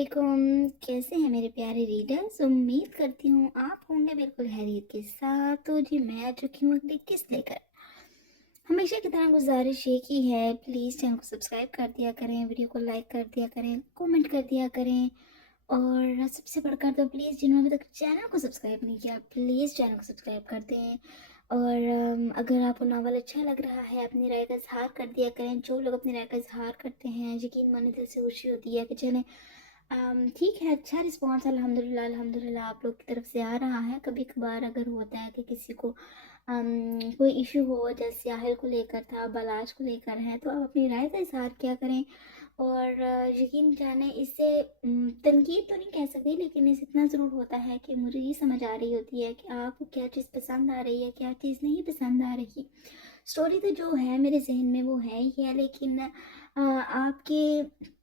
वालेकुम। कैसे हैं मेरे प्यारे रीडर्स? उम्मीद करती हूँ आप होंगे बिल्कुल खैरियत के साथ। तो जी मैं आ चुकी हूँ अगली किस्त लेकर। हमेशा की तरह गुजारिश एक ही है, प्लीज़ चैनल को सब्सक्राइब कर दिया करें, वीडियो को लाइक कर दिया करें, कमेंट कर दिया करें। और सबसे बढ़कर तो प्लीज़ जिन्होंने अभी तक चैनल को सब्सक्राइब नहीं किया, प्लीज़ चैनल को सब्सक्राइब कर दें। और अगर आपको नावल अच्छा लग रहा है, अपनी राय का इजहार कर दिया करें। जो लोग अपनी राय का इजहार करते हैं, यकीन माने दिल से खुशी होती है कि चलें ठीक है, अच्छा रिस्पॉन्स अल्हम्दुलिल्लाह अल्हम्दुलिल्लाह आप लोग की तरफ से आ रहा है। कभी कभार अगर होता है कि किसी को कोई इशू हो, जैसे साहिल को लेकर था, बलाश को लेकर है, तो आप अपनी राय का इजहार क्या करें। और यकीन जाने इससे तनकीद तो नहीं कह सकती, लेकिन इससे इतना ज़रूर होता है कि मुझे ये समझ आ रही होती है कि आपको क्या चीज़ पसंद आ रही है, क्या चीज़ नहीं पसंद आ रही। स्टोरी तो जो है मेरे जहन में वो है ही है, लेकिन आपके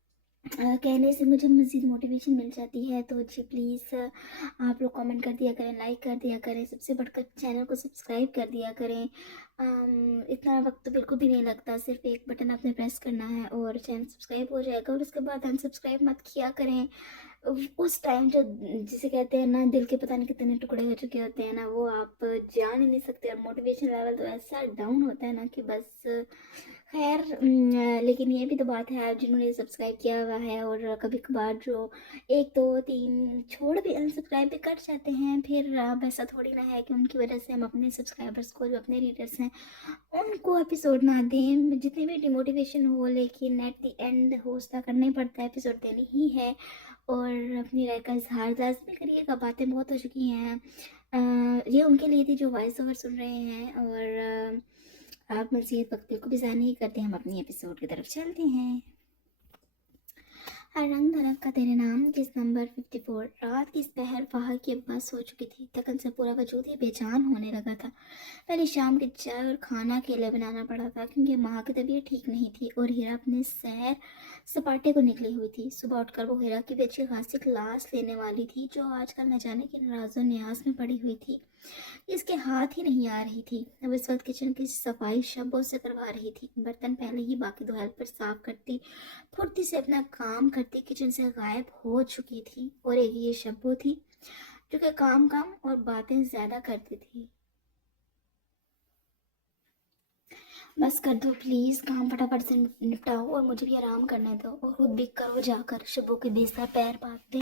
कहने से मुझे मज़ीद मोटिवेशन मिल जाती है। तो जी प्लीज़ आप लोग कमेंट कर दिया करें, लाइक कर दिया करें, सबसे बढ़कर चैनल को सब्सक्राइब कर दिया करें। इतना वक्त तो बिल्कुल भी नहीं लगता, सिर्फ एक बटन आपने प्रेस करना है और चैनल सब्सक्राइब हो जाएगा। और उसके बाद अनसब्सक्राइब मत किया करें। उस टाइम जो जिसे कहते हैं ना, दिल के पता नहीं कितने टुकड़े हो चुके होते हैं ना, वो आप जान ही नहीं सकते। और मोटिवेशन लेवल तो ऐसा डाउन होता है ना कि बस खैर। लेकिन ये भी तो बात है, जिन्होंने सब्सक्राइब किया हुआ है और कभी कभार जो एक दो तीन छोड़ भी अनसब्सक्राइब भी कर जाते हैं, फिर अब ऐसा थोड़ी ना है कि उनकी वजह से हम अपने सब्सक्राइबर्स को, जो अपने रीडर्स हैं, उनको एपिसोड ना दें। जितनी भी डिमोटिवेशन हो, लेकिन एट द एंड होस्ट करना ही पड़ता है, एपिसोड देनी ही है। और अपनी राय का इजहार लाजमी करिएगा। बातें बहुत हो चुकी हैं। ये उनके लिए थी जो वॉइस ओवर सुन रहे हैं। और आप मज़ीद वक्त बिल्कुल भी ज़ाया नहीं करते, हम अपनी एपिसोड की तरफ चलते हैं। हर रंग धरक का तेरे नाम किस नंबर 54। रात की पहर फाहा की अब बस हो चुकी थी। थकन से पूरा वजूद ही बेजान होने लगा था। पहले शाम की चाय और खाना अकेले बनाना पड़ा था, क्योंकि माँ की तबीयत ठीक नहीं थी और हीरा अपने सैर सपाटे को निकली हुई थी। सुबह उठकर वो हीरा की भी अच्छी खासी क्लास लेने वाली थी, जो आजकल न जाने की नाराज़ो न्याज में पड़ी हुई थी। इसके हाथ ही नहीं आ रही थी। अब इस वक्त किचन की सफाई शब्बों से करवा रही थी। बर्तन पहले ही बाकी दो हेल्पर साफ करती, फुर्ती से अपना काम करती किचन से गायब हो चुकी थी। और एक ये शब्बो थी जो कि काम काम और बातें ज्यादा करती थी। बस कर दो प्लीज, काम फटाफट से निपटाओ और मुझे भी आराम करने दो। और खुद भी करो जाकर, शब्बो के बेसा पैर बांध दे।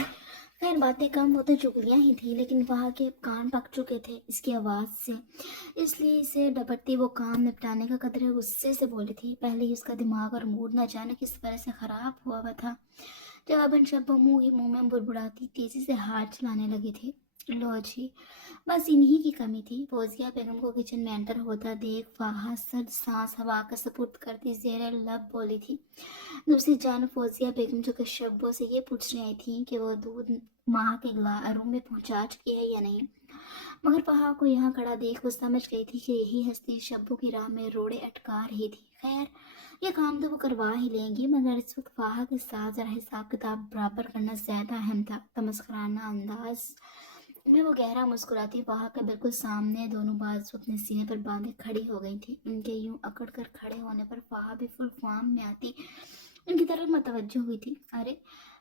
खैर बातें कम, वो तो चुगलियां ही थी, लेकिन वहाँ के कान पक चुके थे इसकी आवाज़ से। इसलिए इसे डपटती वो काम निपटाने का कदर गुस्से से बोली थी। पहले ही उसका दिमाग और मूड न जाने किस तरह से ख़राब हुआ हुआ था। जवाबन शब्बो मुंह ही मुंह में बुड़बुड़ाती तेज़ी से हाथ चलाने लगी थी। लो जी, बस इन्हीं की कमी थी। फौजिया बेगम को किचन में एंटर होता देख फाहा सर सांस हवा का सपुर्द करती ज़ेरे लब बोली थी। दूसरी जानब फौजिया बेगम जो कि शब्बों से ये पूछ रही थी कि वो दूध माँ के रूम में पहुंचा चुकी है या नहीं। मगर फहा को यहाँ खड़ा देख वो समझ गई थी कि यही हस्ती शब्बों की राह में रोड़े अटका रही थी। खैर ये काम तो वो करवा ही लेंगी, मगर इस वक्त फाहा के साथ जरा हिसाब किताब बराबर करना ज़्यादा अहम था। तमस्कराना अंदाज मैं वो गहरा मुस्कुराती वहाँ के बिल्कुल सामने दोनों बाजू अपने सीने पर बांधे खड़ी हो गई थी। उनके यूं अकड़ कर खड़े होने पर फाहा भी फुल फॉर्म में आती उनकी तरफ मतवज्जो हुई थी। अरे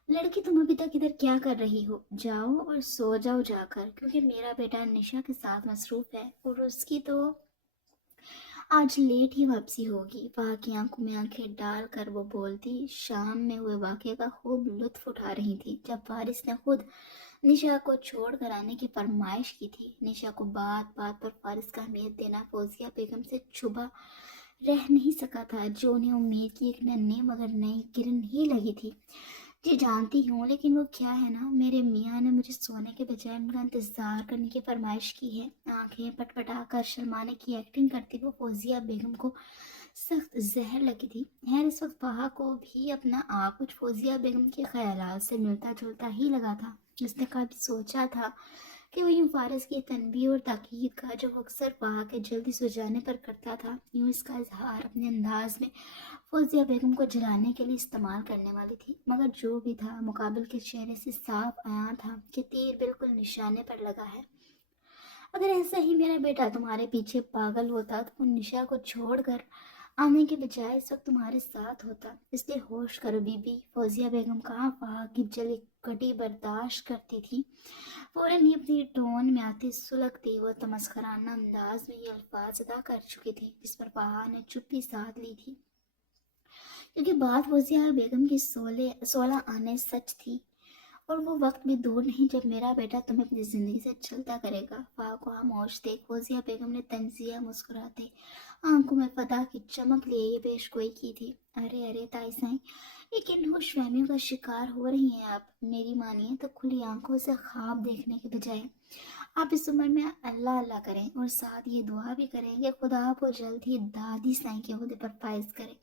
लड़की, तुम अभी तक इधर क्या कर रही हो? जाओ और सो जाओ जाकर, क्योंकि मेरा बेटा निशा के साथ मसरूफ है और उसकी तो आज लेट ही वापसी होगी। वहाँ की आंखों में आंखें डाल कर वो बोलती शाम में हुए वाक़े का खूब लुत्फ उठा रही थी, जब वारिस ने खुद निशा को छोड़ कर आने की फरमाइश की थी। निशा को बात बात पर फारिस का अहमियत देना फौजिया बेगम से छुपा रह नहीं सका था, जो उन्हें उम्मीद की एक नन्ही मगर नई किरण ही लगी थी। जी जानती हूँ, लेकिन वो क्या है ना, मेरे मियाँ ने मुझे सोने के बजाय उनका इंतज़ार करने की फरमाइश की है। आंखें पटपटा कर शर्माने की एक्टिंग करती वो फौजिया बेगम को सख्त जहर लगी थी। खैर इस वक्त फहा को भी अपना आप कुछ फौजिया बेगम के ख्यालात से मिलता जुलता ही लगा था। उसने कभी सोचा था कि वो यूं फारिस की तनबीह और ताकीद का जो वो अक्सर फहा के जल्दी सुझाने पर करता था, यूं इसका इजहार अपने अंदाज में फौजिया बेगम को जलाने के लिए इस्तेमाल करने वाली थी। मगर जो भी था, मुकाबिल के चेहरे से साफ आया था कि तीर बिल्कुल निशाने पर लगा है। अगर ऐसा ही मेरा बेटा तुम्हारे पीछे पागल होता तो वो निशा को छोड़कर आने के बजाय इस वक्त तुम्हारे साथ होता, इसलिए होश करो बीबी। फौजिया बेगम कहाँ वहाँ की जली कटी बर्दाश्त करती थी। फौरन ही अपनी टोन में आते सुलगती व तमस्कराना अंदाज में ये अल्फाज अदा कर चुकी थी, जिस पर फहा ने चुप्पी साध ली थी, क्योंकि बात फौजिया बेगम की 16 आने सच थी। और वो वक्त भी दूर नहीं जब मेरा बेटा तुम्हें अपनी जिंदगी से चलता करेगा। फहा को खामोश देख फौजिया बेगम ने तंजिया मुस्कुराते आंखों में फदा की चमक लिए ये पेशगोई की थी। अरे अरे ताई साईं, ये किन खुशफहमियों का शिकार हो रही हैं आप। मेरी मानिए तो खुली आंखों से ख्वाब देखने के बजाय आप इस उम्र में अल्लाह अल्लाह करें और साथ ये दुआ भी करें कि खुदा आपको जल्द ही दादी साईं के ओहदे पर फाइज करे।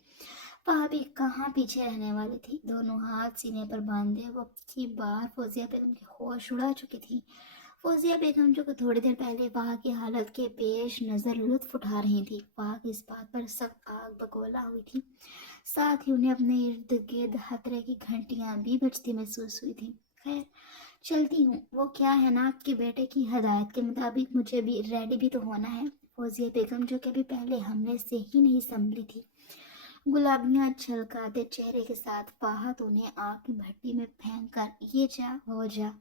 भाभी कहाँ पीछे रहने वाली थी। दोनों हाथ सीने पर बांधे वो की बार फौजिया बेगम की होश उड़ा चुकी थी। फौजिया बेगम जो कि थोड़ी देर पहले वहाँ की हालत के पेश नज़र लुत्फ उठा रही थी, वहाँ की इस बात पर सख्त आग बगोला हुई थी। साथ ही उन्हें अपने इर्द गिर्द खतरे की घंटियां भी बजती महसूस हुई थी। खैर चलती हूँ, वो क्या है ना, आपके बेटे की हदायत के मुताबिक मुझे भी रेडी भी तो होना है। फौजिया बेगम जो कि अभी पहले हमले से ही नहीं संभली थी, गुलाबियाँ छलकाते चेहरे के साथ फाहत उन्हें आग की भट्टी में फेंक कर ये जा वो जा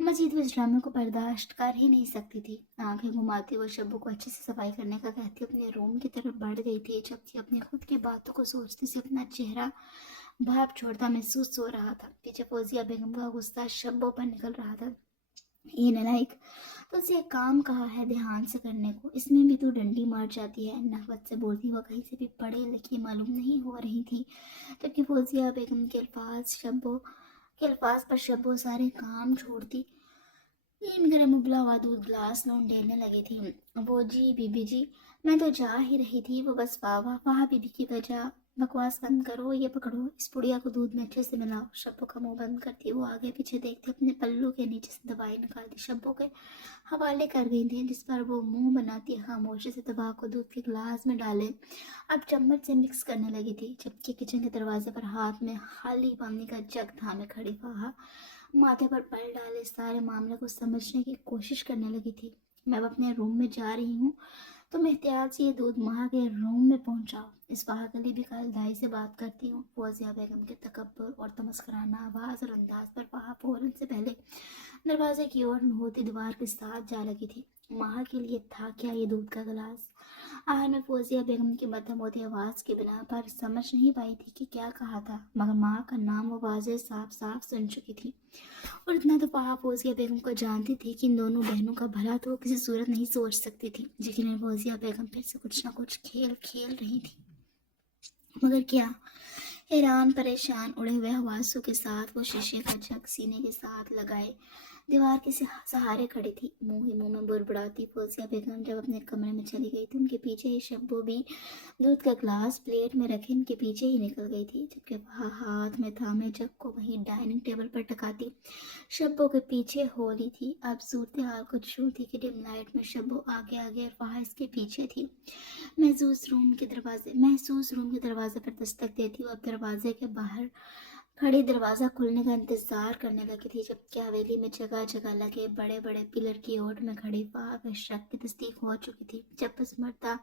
मजीद वो इस ड्रामे को बर्दाश्त कर ही नहीं सकती थी। आंखें घुमाती वो शब्बू को अच्छे से सफाई करने का कहती अपने रूम की तरफ बढ़ गई थी, जबकि अपनी खुद की बातों को सोचती से अपना चेहरा भाप छोड़ता महसूस हो रहा था। पीछे फौजिया बेगम का गुस्सा शब्बों पर निकल रहा था। ये नलायक, तो उसे एक काम कहा है ध्यान से करने को, इसमें भी तू डंडी मार जाती है। नफरत से बोलती हुआ कहीं से भी पढ़ी लिखी मालूम नहीं हो रही थी, जबकि फौजिया बेगम के अल्फाज पर शब्बो सारे काम छोड़ती तीन गरम उबला हुआ दूध ग्लास में ढेलने लगी थी। वो जी बीबी जी, मैं तो जा ही रही थी, वो बस वाह वाह वाह बीबी की वजह। बकवास बंद करो, ये पकड़ो, इस पुड़िया को दूध में अच्छे से मिलाओ। शब्बो का मुंह बंद करती वो आगे पीछे देखते अपने पल्लू के नीचे से दवाई निकालती शब्बो के हवाले कर गई थी, जिस पर वो मुंह बनाती खामोशी से दवा को दूध के ग्लास में डाले अब चम्मच से मिक्स करने लगी थी, जबकि किचन के दरवाजे पर हाथ में खाली पानी का जग थामे खड़ी वहा माथे पर पैर डाले सारे मामले को समझने की कोशिश करने लगी थी। मैं अब अपने रूम में जा रही हूँ, तुम एहतियात से ये दूध माँ के रूम में पहुँचाओ। इस वाहगली भी कालदाई से बात करती हूँ। फौजिया बेगम के तकब्बुर और तमस्कराना आवाज़ और अंदाज पर वहाँ फौरन से पहले दरवाजे की ओर होती दीवार के साथ जा लगी थी। माँ के लिए था क्या ये दूध का गिलास। आखिर में फौजिया बेगम की मध्यम होती आवाज़ के बिना पर समझ नहीं पाई थी कि क्या कहा था, मगर माँ का नाम वो वाज़े साफ साफ सुन चुकी थी। और इतना तो पाहा फौजिया बेगम को जानती थी कि इन दोनों बहनों का भला तो किसी सूरत नहीं सोच सकती थी, लेकिन फौजिया बेगम फिर से कुछ ना कुछ खेल खेल रही थी। मगर क्या। हैरान परेशान उड़े हुए हवासों के साथ वो शीशे का जग सीने के साथ लगाए दीवार के सहारे खड़ी थी। मुंह ही मुंह में बुड़बुड़ाती फौजिया बेगम जब अपने कमरे में चली गई थी, उनके पीछे ही शब्बो भी दूध का ग्लास प्लेट में रखे इनके पीछे ही निकल गई थी, जबकि वह हाथ में थामे जग को वहीं डाइनिंग टेबल पर टकाती शब्बो के पीछे हो ली थी। अब सूरत हाल कुछ यूं थी कि डिम लाइट में शब्बो आगे आगे और वह इसके पीछे थी। महसूस रूम के दरवाजे पर दस्तक देती वो अब दरवाजे के बाहर खड़ी दरवाज़ा खुलने का इंतजार करने लगी थी, जबकि हवेली में जगह जगह लगे बड़े बड़े पिलर की ओट में खड़ी फाक शक की तस्दीक हो चुकी थी। जब बस मरता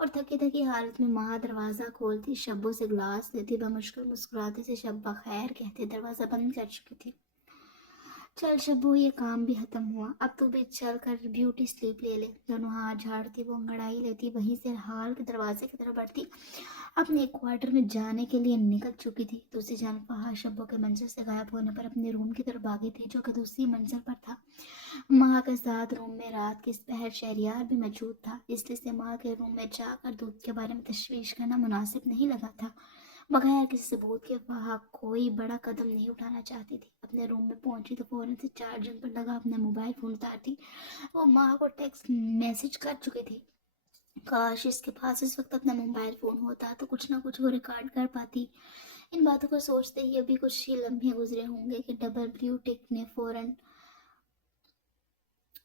और थकी थकी हालत में माँ दरवाज़ा खोलती शब्बों से ग्लास लेती बमुश्किल मुस्कुराती से शब्बा खैर कहते दरवाज़ा बंद कर चुकी थी। चल शब्बू, ये काम भी खत्म हुआ, अब तू भी चल कर ब्यूटी स्लीप ले ले। दोनों हाथ झाड़ती वो अंगड़ाई लेती वहीं से हाल के दरवाजे की तरफ बढ़ती अपने क्वार्टर में जाने के लिए निकल चुकी थी। दूसरी जान फहा शब्बों के मंजर से गायब होने पर अपने रूम की तरफ भागी थी, जो कि दूसरी मंजिल पर था। माँ के साथ रूम में रात के पहर शहरियार भी मौजूद था, इसलिए से माँ के रूम में जाकर दूध के बारे में तशवीश करना मुनासिब नहीं लगा था। बगैर किसी सबूत के वहाँ कोई बड़ा कदम नहीं उठाना चाहती थी। अपने रूम में पहुंची तो फौरन से चार्जिंग पर लगा अपना मोबाइल फोन उतारती वो माँ को टेक्स्ट मैसेज कर चुकी थी। काश इसके पास इस वक्त अपना मोबाइल फोन होता तो कुछ ना कुछ वो रिकॉर्ड कर पाती। इन बातों को सोचते ही अभी कुछ ही लम्हे गुजरे होंगे कि डबल ब्लू टिक ने फौरन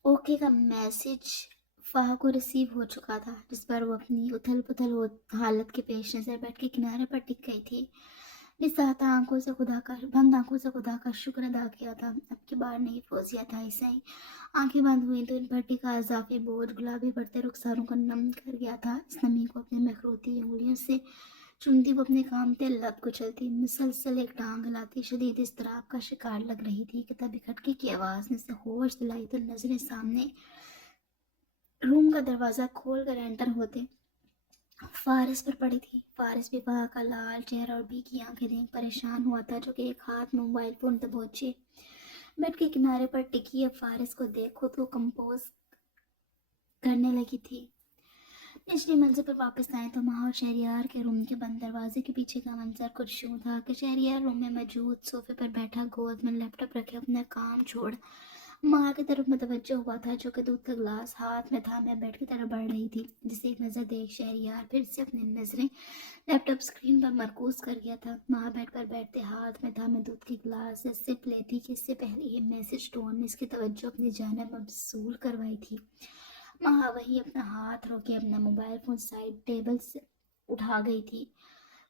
ओके का मैसेज फाह को रिसीव हो चुका था, जिस पर वो अपनी उथल पुथल हालत के पेश नज़र बैठ के किनारे पर टिक गई थी। बंद आंखों से खुदा का शुक्र अदा किया था। अब की बार नहीं फौजिया था ऐसा ही। आंखें बंद हुई तो इन भट्टी का इजाफी बोझ गुलाबी बढ़ते रुखसारों को नम कर गया था। इस नमी को अपने मखरूती उंगलियों से चुनती वो अपने काम पे लप कुचलती, मुसलसल एक टांग हिलाती, शदीद इज़्तिराब का शिकार लग रही थी कि तभी खटके की आवाज़ ने उसे होश दिलाई तो नजरें सामने रूम का दरवाज़ा खोल कर एंटर होते फारिस पर पड़ी थी। फारिस विवाह का लाल चेहरा और भीगी आंखें देख परेशान हुआ था, जो कि एक हाथ में मोबाइल फोन दबोचे बेड के किनारे पर टिकी। अब फारिस को देख खुद को कंपोज करने लगी थी। निचली मंजिल पर वापस आए तो माँ और शहरियार के रूम के बंद दरवाजे के पीछे का मंजर कुछ यूं था कि शहरियार रूम में मौजूद सोफे पर बैठा गोद में लैपटॉप रखे अपना काम छोड़ माँ की तरफ मुतवज्जो हुआ था, जो कि दूध का ग्लास हाथ में था। मैं बेड की तरफ बढ़ रही थी, जिसे एक नज़र देख शहरियार फिर से अपनी नजरें लैपटॉप स्क्रीन पर मरकूज कर गया था। माँ बेड पर बैठते हाथ में था मैं दूध के ग्लास से सिप लेती कि इससे पहले ये मैसेज टोन ने इसकी तवज्जो अपनी जानिब मबसूल करवाई थी। माँ वही अपना हाथ रोके अपना मोबाइल फोन साइड टेबल से उठा गई थी।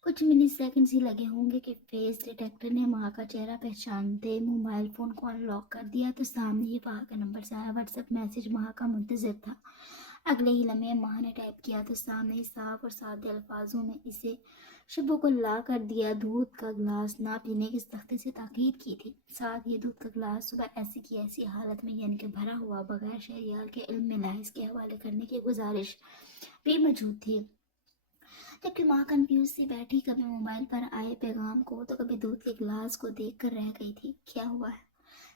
कुछ मिली सेकंड्स ही लगे होंगे कि फेस डिटेक्टर ने माँ का चेहरा पहचानते मोबाइल फोन को अनलॉक कर दिया तो सामने ही माँ का नंबर से आया व्हाट्सएप मैसेज माँ का मुंतजिर था। अगले ही लम्हे माँ ने टाइप किया तो सामने ही साफ और सादे अल्फाजों में इसे शब्बों को ला कर दिया। दूध का ग्लास ना पीने की सख्ती से ताकीद की थी। साथ ही दूध का ग्लास सुबह ऐसी की ऐसी हालत में यानी कि भरा हुआ बगैर शहरियार के इल्म में लाइस के हवाले करने की गुजारिश भी मौजूद थी। जबकि माँ कंफ्यूज सी बैठी, कभी मोबाइल पर आए पैगाम को तो कभी दूध के गिलास को देख कर रह गई थी। क्या हुआ है?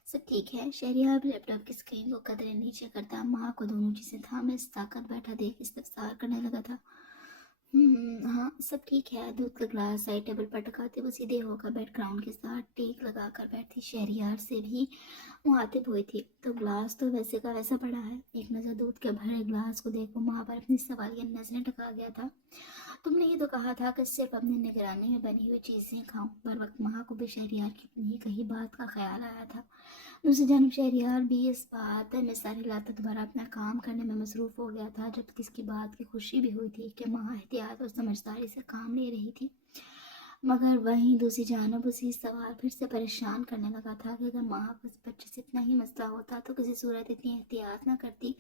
सब ठीक है। शहरियार लैपटॉप की स्क्रीन को कदरे नीचे करता माँ को दोनों चीजें थामे ताकत बैठा देख इस्तफसार करने लगा था। हाँ सब ठीक है। दूध का ग्लास साइड टेबल पर टकाते वो सीधे होकर बैकग्राउंड के साथ टेक लगा कर बैठी शहरियार से भी मुखातिब हुई थी। तो ग्लास तो वैसे का वैसा पड़ा है। एक नज़र दूध के भरे ग्लास को देखो माँ पर अपनी सवालिया नजरें टका गया था। तुमने ही तो कहा था कि सिर्फ अपनी निगरानी में बनी हुई चीज़ें खाऊं। बर वक्त माँ को भी शहरियार की अपनी कही बात का ख्याल आया था। दूसरी जानब शहरियार भी इस बात में सारी रात दोबारा अपना काम करने में मसरूफ़ हो गया था, जबकि इसकी बात की खुशी भी हुई थी कि माँ एहतियात और समझदारी से काम ले रही थी। मगर वहीं दूसरी जानब उसी सवाल फिर से परेशान करने लगा था कि अगर माँ को इस बच्चे से इतना ही मसला होता तो किसी सूरत इतनी एहतियात ना करती,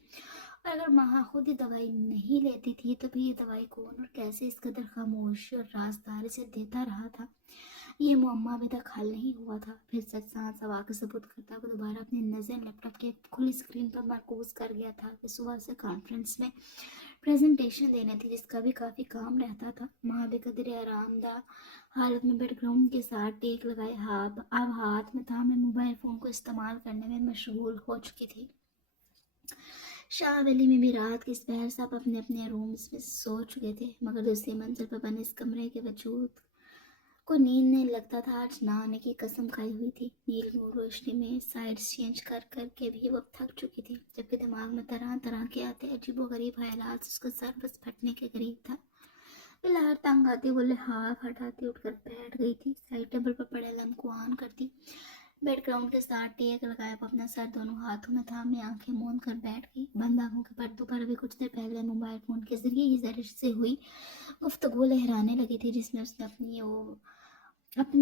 और अगर माँ खुद ही दवाई नहीं लेती थी तो भी ये दवाई कौन और कैसे इस कदर खामोशी और राजदारी से देता रहा था, ये मुअम्मा अभी तक हल नहीं हुआ था। फिर सच सांस हवा का सबूत करता हुआ दोबारा अपनी नज़र लैपटॉप के खुली स्क्रीन पर मरकूज कर गया था कि सुबह से कॉन्फ्रेंस में प्रेजेंटेशन देने थी, जिसका भी काफ़ी काम रहता था। माँ भी कदरे आरामदा हालत में बैकग्राउंड के साथ टेक लगाए अब हाथ में था मैं मोबाइल फ़ोन को इस्तेमाल करने में मशगूल हो चुकी थी। शाह वैली में भी रात की पहर सब अपने अपने रूम्स में सो चुके थे, मगर दूसरी मंजिल पर बने इस कमरे के वजूद को नींद नहीं लगता था। आज ना आने की कसम खाई हुई थी। नील नूर रोशनी में साइड्स चेंज कर कर के भी वो थक चुकी थी, जबकि दिमाग में तरह तरह के आते अजीबोगरीब ख्यालात। उसका सर बस फटने के करीब था। बिलार तंग आती वो लिहाफ हटाती उठकर बैठ गई थी। साइड टेबल पर पड़े लम्ब को ऑन करती बैकग्राउंड के साथ टेक लगाए अपना सर दोनों हाथों में थामे आंखें मूंद कर बैठ गई। बंद आंखों के पर्दों पर भी कुछ देर पहले मोबाइल फोन के जरिए ही जरिश से हुई गुफ्तगू लहराने लगी थी, जिसमें उसने अपनी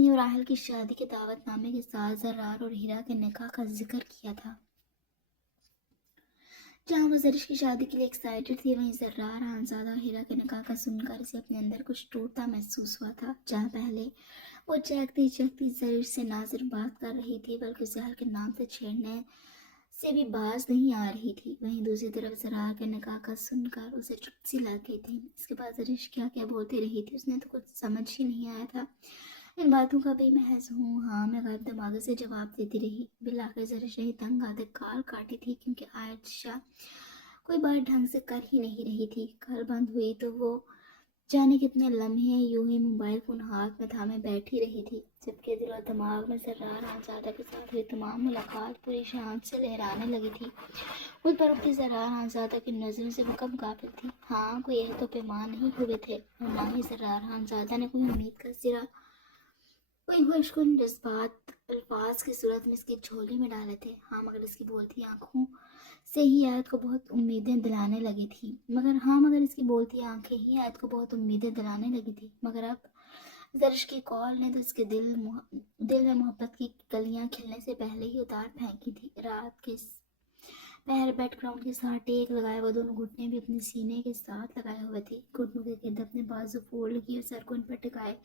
और राहल की शादी के दावतनामे के साथ जर्रार और हीरा के निकाह का जिक्र किया था। जहाँ वो जरिश की शादी के लिए एक्साइटेड थी, वहीं जर्रार खानजादा हीरा के निकाह का सुनकर इसे अपने अंदर कुछ टूटता महसूस हुआ था। जहाँ पहले वो चहकती चहकती जरिश से नाजिर बात कर रही थी, बल्कि उसे हल के नाम से छेड़ने से भी बाज नहीं आ रही थी, वहीं दूसरी तरफ जरार के निकाह का सुनकर उसे चुप सी लग गई थी। इसके बाद जरिश क्या क्या बोलती रही थी उसने तो कुछ समझ ही नहीं आया था। इन बातों का भी महज हूँ हाँ मैं गायब दिमाग से जवाब देती रही। बिलाकर जरिश रही तंग आते काल काटी थी, क्योंकि आयशा कोई बात ढंग से कर ही नहीं रही थी। कल बंद हुई तो वो जाने कितने लम्हे यूं ही मोबाइल फोन हाथ में थामे बैठी रही थी, जबकि दिल और दिमाग में जर्रार आज़ादा के साथ हुई तमाम मुलाकात पूरी शान से लहराने लगी थी। खुद पर उठती जर्रार आज़ादा की नज़रों से वो कब गाफिल थी। हाँ कोई यह तो पैमान नहीं हुए थे, और ना ही जर्रार आज़ादा ने कोई उम्मीद का सिरा कोई खुशकुन जज्बात अल्फाज की सूरत में इसकी झोली में डाले थे। हाँ मगर इसकी बोलती आंखों से ही आयत को बहुत उम्मीदें दिलाने लगी थी। मगर इसकी बोलती आंखें ही आयत को बहुत उम्मीदें दिलाने लगी थी। मगर अब زرش کی کال نے تو اس کے دل میں محبت کی کلیاں کھلنے سے پہلے ہی اتار پھینکی تھی۔ رات کے پہر بیک گراؤنڈ کے ساتھ ٹیک لگائے وہ دونوں گھٹنے بھی اپنے سینے کے ساتھ لگائے ہوئے تھی، گھٹنوں کے گرد اپنے بازو فولڈ کیے اور سر کو ان پر ٹکائے۔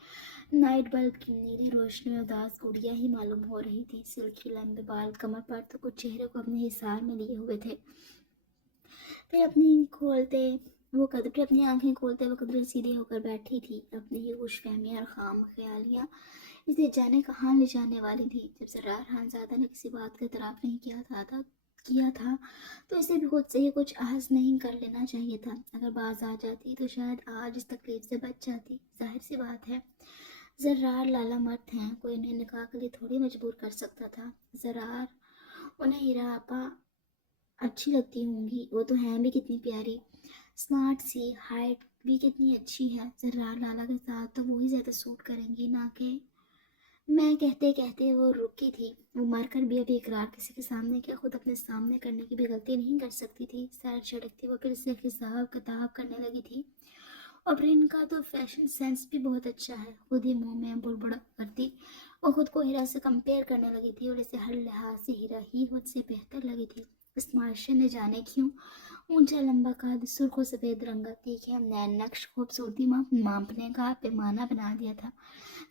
نائٹ بلب کی نیلی روشنی میں اداس گڑیا ہی معلوم ہو رہی تھی، سلکی لمبے بال کمر پر تو کچھ چہرے کو اپنے حصار میں لیے ہوئے تھے۔ پھر اپنی آنکھیں کھولتے وہ قدرے سیدھے ہو کر بیٹھی تھی، اپنی ہی خوش فہمیاں اور خام خیالیاں اسے جانے کہاں لے جانے والی تھی۔ جب زرار خانزادہ نے کسی بات کا اعتراف نہیں کیا تھا تو اسے بھی خود سے ہی کچھ عہد نہیں کر لینا چاہیے تھا۔ اگر باز آ جاتی تو شاید آج اس تکلیف سے بچ جاتی۔ ظاہر سی بات ہے زرار لالا مرد ہیں، کوئی انہیں نکاح کے لیے تھوڑی مجبور کر سکتا تھا۔ زرار انہیں ہیرا آپا اچھی لگتی ہوں گی، وہ تو ہیں بھی کتنی پیاری، اسمارٹ سی، ہائٹ بھی کتنی اچھی ہے۔ زرار لالا کے ساتھ تو وہی زیادہ سوٹ کریں گی نہ کہ میں۔ کہتے وہ رکی تھی، وہ مر کر بھی ابھی اقرار کسی کے سامنے کیا خود اپنے سامنے کرنے کی بھی غلطی نہیں کر سکتی تھی۔ سر جھڑکتی وہ پھر سے حساب کتاب کرنے لگی تھی، اور پھر ان کا تو فیشن سینس بھی بہت اچھا ہے، خود ہی منہ میں بڑبڑ کرتی وہ خود کو ہیرا سے کمپیئر کرنے لگی تھی، اور اسے ہر لحاظ سے ہیرا ہی خود سے بہتر لگی تھی۔ اس معاشرے نے جانے کیوں اونچا لمبا قد، سرخ و سفید رنگا، تیکھے نین نقش، خوبصورتی ماپنے کا پیمانہ بنا دیا تھا۔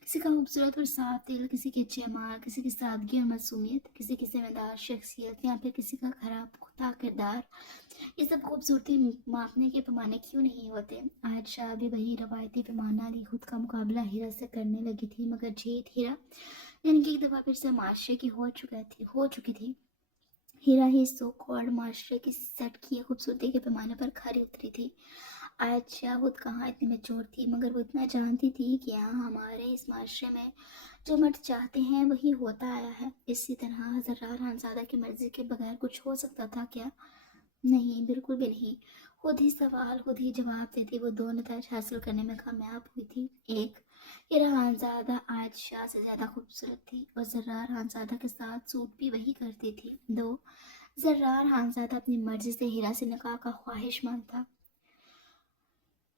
کسی کا خوبصورت اور صاف دل، کسی کے جمال، کسی کی سادگی اور معصومیت، کسی کی ذمہ دار شخصیت، یا پھر کسی کا خراب کتا کردار، یہ سب خوبصورتی ماپنے کے پیمانے کیوں نہیں ہوتے؟ آج شاہ بھی وہی روایتی پیمانہ لی خود کا مقابلہ ہیرا سے کرنے لگی تھی، مگر جیت ہیرا یعنی کہ ایک دفعہ پھر سے معاشرے کی ہو چکی تھی۔ ہیرا ہی سو کالڈ معاشرے کی سیٹ کیے خوبصورتی کے پیمانے پر کھری اتری تھی۔ آج شاہ خود کہاں اتنی میچور تھی، مگر وہ اتنا جانتی تھی کہ یہاں ہمارے اس معاشرے میں جو مرد چاہتے ہیں وہی ہوتا آیا ہے۔ اسی طرح زرار خانزادہ کی مرضی کے بغیر کچھ ہو سکتا تھا کیا؟ نہیں، بالکل بھی نہیں۔ خود ہی سوال خود ہی جواب دیتی وہ دو نتائج حاصل کرنے میں کامیاب ہوئی تھی۔ ایک، ہیرا خانزادہ آج شاہ سے زیادہ خوبصورت تھی اور زرار خانزادہ کے ساتھ سوٹ بھی وہی کرتی تھی۔ دو، زرار خانزادہ اپنی مرضی سے ہیرا سے نکاح کا خواہش مند تھا۔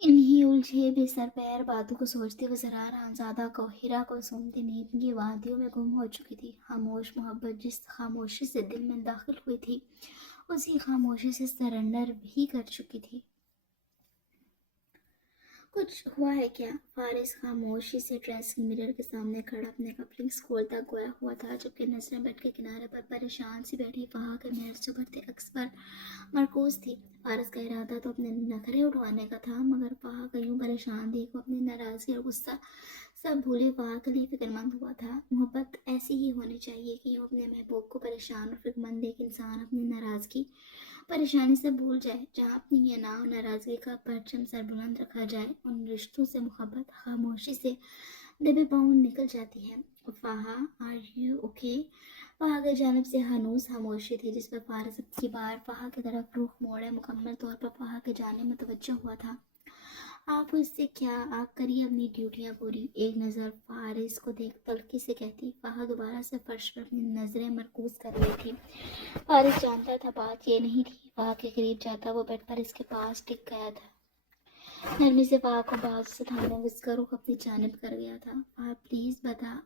انہی الجھے بے سر پیر باتوں کو سوچتے وہ زرار خانزادہ کو ہیرا کو سنتی نیند کی وادیوں میں گم ہو چکی تھی۔ خاموش محبت جس خاموشی سے دل میں داخل ہوئی تھی اسی خاموشی سے سرنڈر بھی کر چکی تھی۔ کچھ ہوا ہے کیا؟ فارس خاموشی سے ڈریسنگ مرر کے سامنے کھڑا اپنے کپلنگز کھولتا گویا ہوا تھا، جبکہ نظریں بیڈ کے کنارے پر پریشان سی بیٹھی فہا کے مرر سے ابھرتے عکس پر مرکوز تھی۔ فارس کا ارادہ تو اپنے نخرے اٹھوانے کا تھا، مگر فہا کا یوں پریشان دیکھ وہ اپنی ناراضگی اور غصہ سب بھولے فہا کے لیے فکر مند ہوا تھا۔ محبت ایسی ہی ہونی چاہیے کہ یوں اپنے محبوب کو پریشان اور فکر مند دیکھ انسان اپنی ناراضگی پریشانی سے بھول جائے۔ جہاں اپنی یہ ناراضگی کا پرچم سر بلند رکھا جائے ان رشتوں سے محبت خاموشی سے دبے پاؤں نکل جاتی ہے۔ فہا، آر یو اوکے؟ فہا کی جانب سے ہنوز خاموشی تھی، جس پر فارس اب کی بار فہا کی طرف رخ موڑے مکمل طور پر فہا کی جانب متوجہ ہوا تھا۔ آپ اس سے کیا؟ آپ کریے اپنی ڈیوٹیاں پوری، ایک نظر فارس کو دیکھ تلخی سے کہتی۔ فہا دوبارہ سے فرش پر اپنی نظریں مرکوز کر رہی تھی۔ فارس جانتا تھا بات یہ نہیں تھی۔ فہا کے قریب جاتا وہ بیڈ پر اس کے پاس ٹک گیا تھا، نرمی سے فہا کو بازو سے تھامے وہ اس کا رخ اپنی جانب کر گیا تھا۔ فہا پلیز بتا،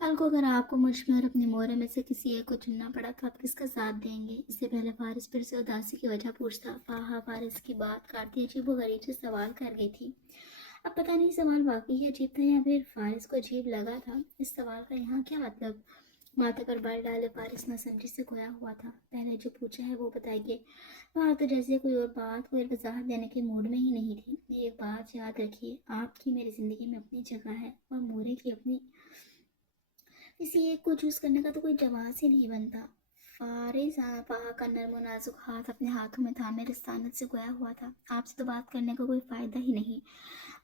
کل کو اگر آپ کو مجھ میں اور اپنے مورے میں سے کسی ایک کو چننا پڑا تو آپ کس کا ساتھ دیں گے؟ اس سے پہلے فارس پھر سے اداسی کی وجہ پوچھتا، فہا فارس کی بات کاٹتی عجیب و غریب سے سوال کر گئی تھی۔ اب پتہ نہیں سوال واقعی عجیب تھا یا پھر فارس کو عجیب لگا تھا۔ اس سوال کا یہاں کیا مطلب؟ ماتھے پر بال ڈالے فارس نہ سمجھی سے کھویا ہوا تھا۔ پہلے جو پوچھا ہے وہ بتائیے۔ وہاں تو جیسے کوئی اور بات کوئی وضاحت دینے کے موڈ میں ہی نہیں تھی۔ ایک بات یاد رکھیے، آپ کی میری زندگی میں اپنی جگہ ہے اور مورے کی اپنی۔ کسی ایک کو چوز کرنے کا تو کوئی جواز ہی نہیں بنتا۔ فارس فہا کا نرم و نازک ہاتھ اپنے ہاتھوں میں تھامے رسانت سے گویا ہوا تھا، آپ سے تو بات کرنے کا کوئی فائدہ ہی نہیں۔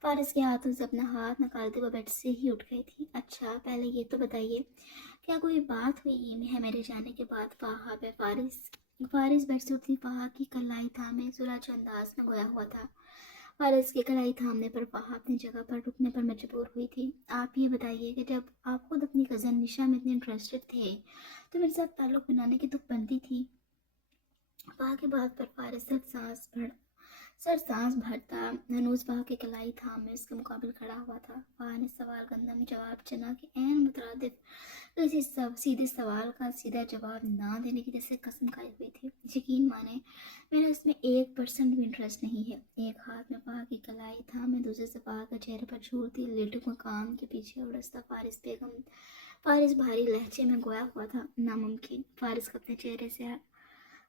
فارس کے ہاتھوں سے اپنا ہاتھ نکالتے وہ بیڈ سے ہی اٹھ گئی تھی۔ اچھا پہلے یہ تو بتائیے، کیا کوئی بات ہوئی ہے میرے جانے کے بعد؟ فہا پہ فارس بیڈ سے اٹھتی فہا کی کلائی تھامے سلجھ انداز میں گویا ہوا تھا۔ فارس کی کلائی تھامنے پر فہا اپنی جگہ پر رکنے پر مجبور ہوئی تھی۔ آپ یہ بتائیے کہ جب آپ خود اپنی کزن نشا میں اتنے انٹرسٹڈ تھے تو میرے ساتھ تعلق بنانے کی تو بنتی تھی۔ فہا کی بات پر فارس सर सांस भरता हनूज वहाँ के कलाई थाम में उसके मुकाबले खड़ा हुआ था। वहाँ ने सवाल गंदा में जवाब चुना कि एन मुतरादिफ किसी सब सीधे सवाल का सीधा जवाब ना देने की जैसे कसम खाई हुई थी। यकीन माने मेरा इसमें 1% भी इंटरेस्ट नहीं है। एक हाथ में वहाँ की कलाई था, मैं दूसरे से वहाँ के चेहरे पर झूलती लेटू मकाम के पीछे उड़सता फारिस बेगम। फारिस भारी लहजे में गोया हुआ था। नामुमकिन। फारिस को अपने चेहरे से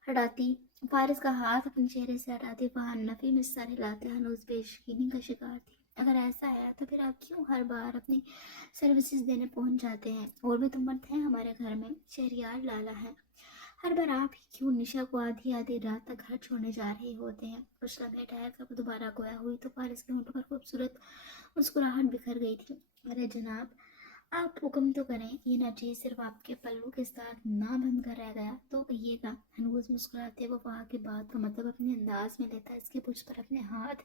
हटाती फारिस का हाथ अपने चेहरे से हटाती वहाँ नफी में सर हिलाते हनूज बेयकीनी का शिकार थी। अगर ऐसा है तो फिर आप क्यों हर बार अपनी सर्विसेज देने पहुंच जाते हैं? और भी तो मर्द हैं हमारे घर में, शहरियार लाला है। हर बार आप ही क्यों निशा को आधी आधी रात तक घर छोड़ने जा रहे होते हैं? कुछ लम्हे ठहर कर वो दोबारा गोया हुई तो फारिस के होंठों पर खूबसूरत मुस्कुराहट बिखर गई थी। अरे जनाब, आप हुक्म तो करें, ये नाचीज सिर्फ आपके पल्लू के साथ ना बंद कर रह गया तो कहिएगा। हनूज मुस्कुराते वो वहाँ की बात का मतलब अपने अंदाज में लेता, इसके पुछ पर अपने हाथ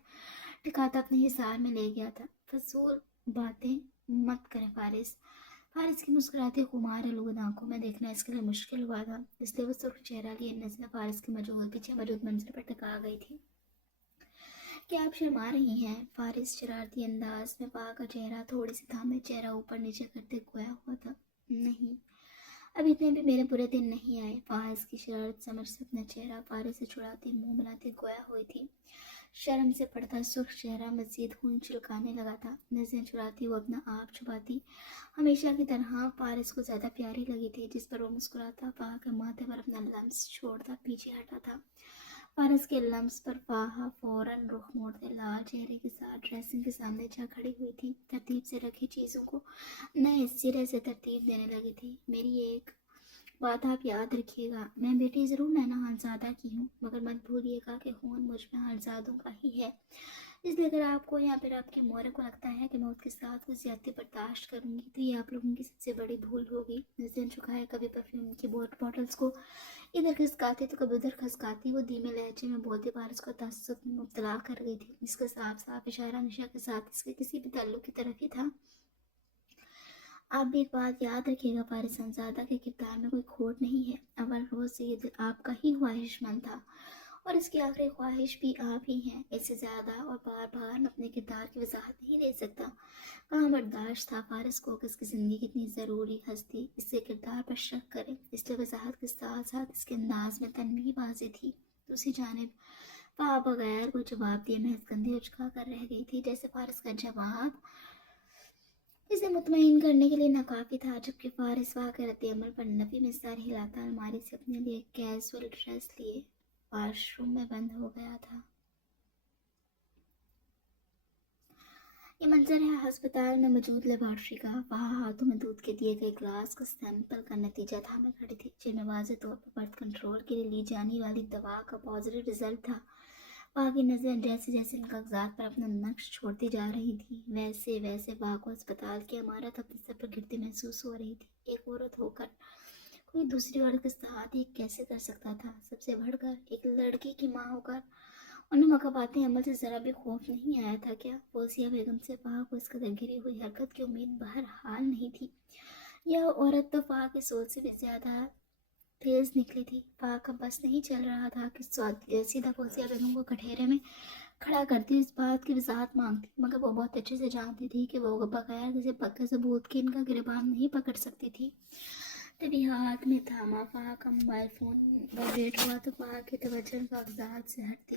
टिकाता अपने हिसार में ले गया था। फजूल बातें मत करें फारिस। फारिस की मुस्कुराती खुमार आलूद आंखों में देखना इसके लिए मुश्किल हुआ था, इसलिए वो सुर्ख चेहरा लिए नजर फारिस के पीछे मौजूद मंजर पर टिका गई थी। क्या आप शर्मा रही हैं? फारिस शरारती अंदाज में पा का चेहरा थोड़ी सी थामे चेहरा ऊपर नीचे करते गोया हुआ था। नहीं, अब इतने भी मेरे बुरे दिन नहीं आए। फारिस की शरारत समझ से अपना चेहरा फारिस से छुड़ाती मुंह बनाते गोया हुई थी। शर्म से पड़ता सुर्ख चेहरा मजीद खून चिलकाने लगा था। नजरें चुराती वो अपना आप छुपाती हमेशा की तरह फारिस को ज्यादा प्यारी लगी थी। जिस पर वो मुस्कुराता पा के माथे पर अपना लम्स छोड़ता पीछे हटा था। फारस के लम्स पर फाहा फौरन रुख मोड़ते लाल चेहरे के साथ ड्रेसिंग के सामने जा खड़ी हुई थी। तरतीब से रखी चीज़ों को नए सिरे से तरतीब देने लगी थी। मेरी एक बात आप याद रखिएगा, मैं बेटी ज़रूर नैना खानज़ादा की हूँ, मगर मत भूलिएगा कि खून मुझ में खानज़ादों का ही है। इसलिए अगर आपको या फिर आपके मोहरे को लगता है कि मैं उसके साथ कुछ ज्यादती बर्दाश्त करूंगी तो ये आप लोगों की सबसे बड़ी भूल होगी। जिस दिन चुकाए कभी परफ्यूम की बॉटल्स को इधर खिसकाती तो कभी उधर खिसकाती, वो धीमे लहजे में बोलती बार उसको तासुब में मुब्तला कर गई थी। इसका साफ साफ इशारा निशा के साथ इसके किसी भी ताल्लुक की तरफ ही था। आप भी एक बात याद रखिएगा, फारिस खानज़ादा के किरदार में कोई खोट नहीं है। अव्वल रोज से ये दिल आपका ही ख्वाहिशमंद था और इसकी आखिरी ख्वाहिश भी आप ही हैं। इससे ज़्यादा और बार बार मैं अपने किरदार की वजाहत नहीं दे सकता। कहाँ बर्दाश्त था फारिस को कि इसकी ज़िंदगी कितनी ज़रूरी हस्ती इसके किरदार पर शक करे, इसलिए वजाहत के साथ साथ इसके अंदाज में तन्वी वाज़ेह थी। दूसरी जानिब वहाँ बगैर कोई जवाब दिए महज कंधे उचका कर रह गई थी, जैसे फारिस का जवाब इसे मुतमईन करने के लिए नाकाफी था। जबकि फारिस वाक़ई रद्द-ए-अमल पर नफ़ी में सर हिलाता अलमारी से अपने लिए कैजुअल ड्रेस लिए वॉशरूम में बंद हो गया था। ये मंजर है अस्पताल में मौजूद लेबॉर्ट्री का। वहाँ हाथों में दूध के दिए गए ग्लास का सैंपल का नतीजा था। मैं खड़ी थी जिनमें वाज़ेह तौर पर बर्थ कंट्रोल के लिए ली जाने वाली दवा का पॉजिटिव रिजल्ट था। वहाँ की नज़र जैसे जैसे इन कागजात पर अपना नक्श छोड़ती जा रही थी, वैसे वैसे वहाँ को अस्पताल की इमारत अपने सर पर गिरती महसूस हो रही थी। एक औरत होकर कोई दूसरी औरत के साथ ये कैसे कर सकता था? सबसे बढ़कर एक लड़की की माँ होकर उन्हें मकबाते अमल से ज़रा भी खौफ नहीं आया था क्या? फौजिया बेगम से वहाँ को इस कदर गिरी हुई हरकत की उम्मीद बहरहाल नहीं थी। यह औरत तो वहाँ की सोच से भी ज़्यादा तेज निकली थी। वहाँ का बस नहीं चल रहा था कि सीधा फौजिया बेगम को कठेरे में खड़ा करती इस बात की वजाहत मांगती, मगर वो बहुत अच्छे से जानती थी कि वो बगैर किसी पक्के सबूत के इनका गिरबान नहीं पकड़ सकती थी। तभी हाथ में थामा वहाँ का मोबाइल फ़ोन वाइब्रेट हुआ तो वहाँ की तवज्जो कागजात से हटती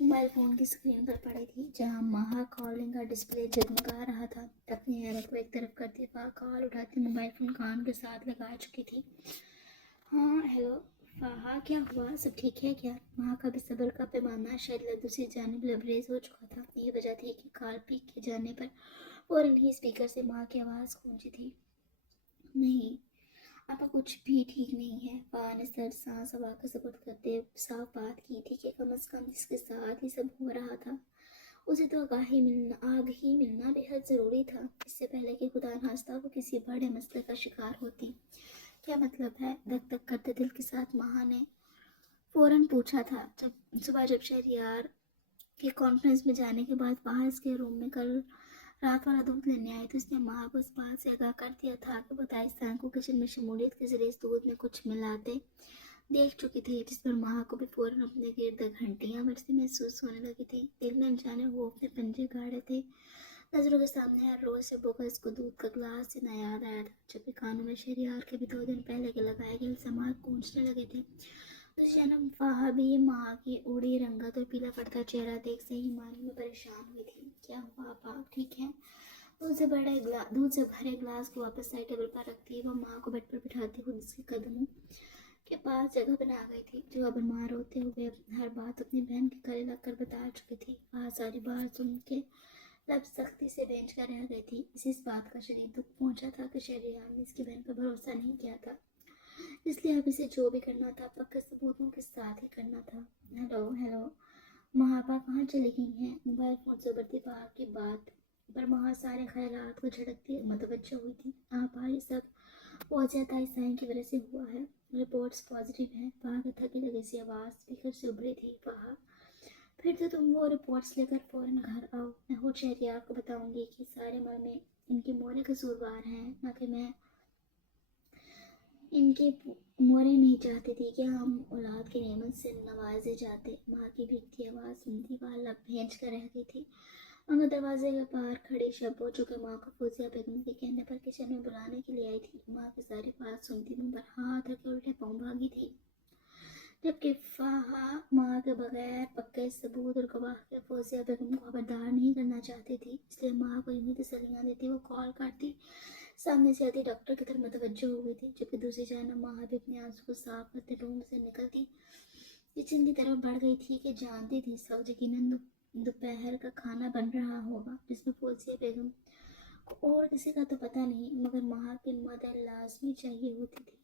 मोबाइल फ़ोन की स्क्रीन पर पड़ी थी, जहाँ महा कॉलिंग का डिस्प्ले जगमगा रहा था। अपनी हैरत को एक तरफ करती वहाँ कॉल उठाती मोबाइल फ़ोन कान के साथ लगा चुकी थी। हाँ हेलो फाहा, क्या हुआ? सब ठीक है क्या? वहाँ का भी सब्र का पैमाना शायद दूसरी जानिब लबरेज हो चुका था। ये वजह थी कि कॉल पिक के जाने पर फौरन ही स्पीकर से माँ की आवाज़ गूंजी थी। नहीं, आपका कुछ भी ठीक नहीं है। फाहा ने सर सांस हवा का सबूत करते साफ बात की थी कि कम से कम जिसके साथ ही सब हो रहा था उसे तो आगाही मिलना बेहद ज़रूरी था, इससे पहले कि खुदा नाश्ता वो किसी बड़े मसले का शिकार होती। क्या मतलब है? धक धक करते दिल के साथ महा ने फौरन पूछा था। जब शहरियार के कॉन्फ्रेंस में जाने के बाद वहाँ इसके रूम में कल रात वाला दूध लेने आए तो उसने महा को इस बात से आगाह कर दिया था कि वो दाइस्तान को किचन में शमूलियत के जरिए इस दूध में कुछ मिलाते देख चुकी थी, जिस पर माँ को भी फौरन अपने गिर्द घंटियां बजती महसूस होने लगी थी। दिल में अनजाने वो अपने पंजे गाड़े थे। नजरों के सामने हर रोज से बोगस को दूध का ग्लास देना याद आया था, जबकि कानों में शहरियार के भी 2 दिन पहले के लगाए गए इल्जामात गूंजने लगे थे। उस जन्म फाहा भी माँ की उड़ी रंगत और पीला पड़ता चेहरा देख से ही मानी में परेशान हुई थी। क्या हुआ पाप, ठीक है? दूध से भरे ग्लास को वापस साइड टेबल पर रखती वह माँ को बेड पर बिठाती खुद उसके कदमों के पास जगह बना गई थी, जो अब माँ रोते हुए हर बात अपनी बहन के गले लगकर बता चुकी थी। वह सारी बात सुन के लब सख्ती से बेंच कर रह गई थी। इस बात का शदीद दुख पहुंचा था कि शहरियार ने इसकी बहन पर भरोसा नहीं किया था, इसलिए अब इसे जो भी करना था पक्के सबूतों के साथ ही करना था। हेलो हेलो, महापा कहाँ चली गई हैं? मोबाइल फोन से बढ़ती बाहर की बात पर वहाँ सारे ख्यालात को झड़कती मतवज्जो हुई थी। आप ये सब बहुत ज्यादा इस साइन की वजह से हुआ है। रिपोर्ट्स पॉजिटिव हैं। वहाँ की थकी लगी सी आवाज़ स्पीकर से उभरी थी। वहाँ फिर तो तुम वो रिपोर्ट्स लेकर फौरन घर आओ। मैं खुद शहरियार को बताऊंगी कि सारे मरने इनके मोरे कसूरवार हैं, ना कि मैं इनके मोरे नहीं चाहती थी कि हम औलाद की नेमत से नवाजे जाते। माँ की भीगती आवाज़ सुनती वह लब भेज कर रह गई थी। मगर दरवाजे के बाहर खड़ी शब्बो जो कि माँ को फौजिया बेगम के कहने पर किचन में बुलाने के लिए आई थी, माँ की सारी बात सुनती मुँह पर हाथ रखे उल्टे पाँव भागी थी, जबकि फाहा माँ के बगैर पक्के सबूत और गवाह के फौजिया बेगम को खबरदार नहीं करना चाहती थी। इसलिए माँ को यूं तसल्लियाँ देती वो कॉल करती सामने से आती डॉक्टर की तरफ मतवज्जो हो गई थी, जबकि दूसरी जानब माँ भी अपने आंसू को साफ करते रूम से निकलती किचन की तरफ बढ़ गई थी कि जानती थी इस वक्त यकीनन दोपहर का खाना बन रहा होगा, जिसमें फौजिया बेगम को और किसी का तो पता नहीं, मगर माँ की मदद लाजमी चाहिए होती थी।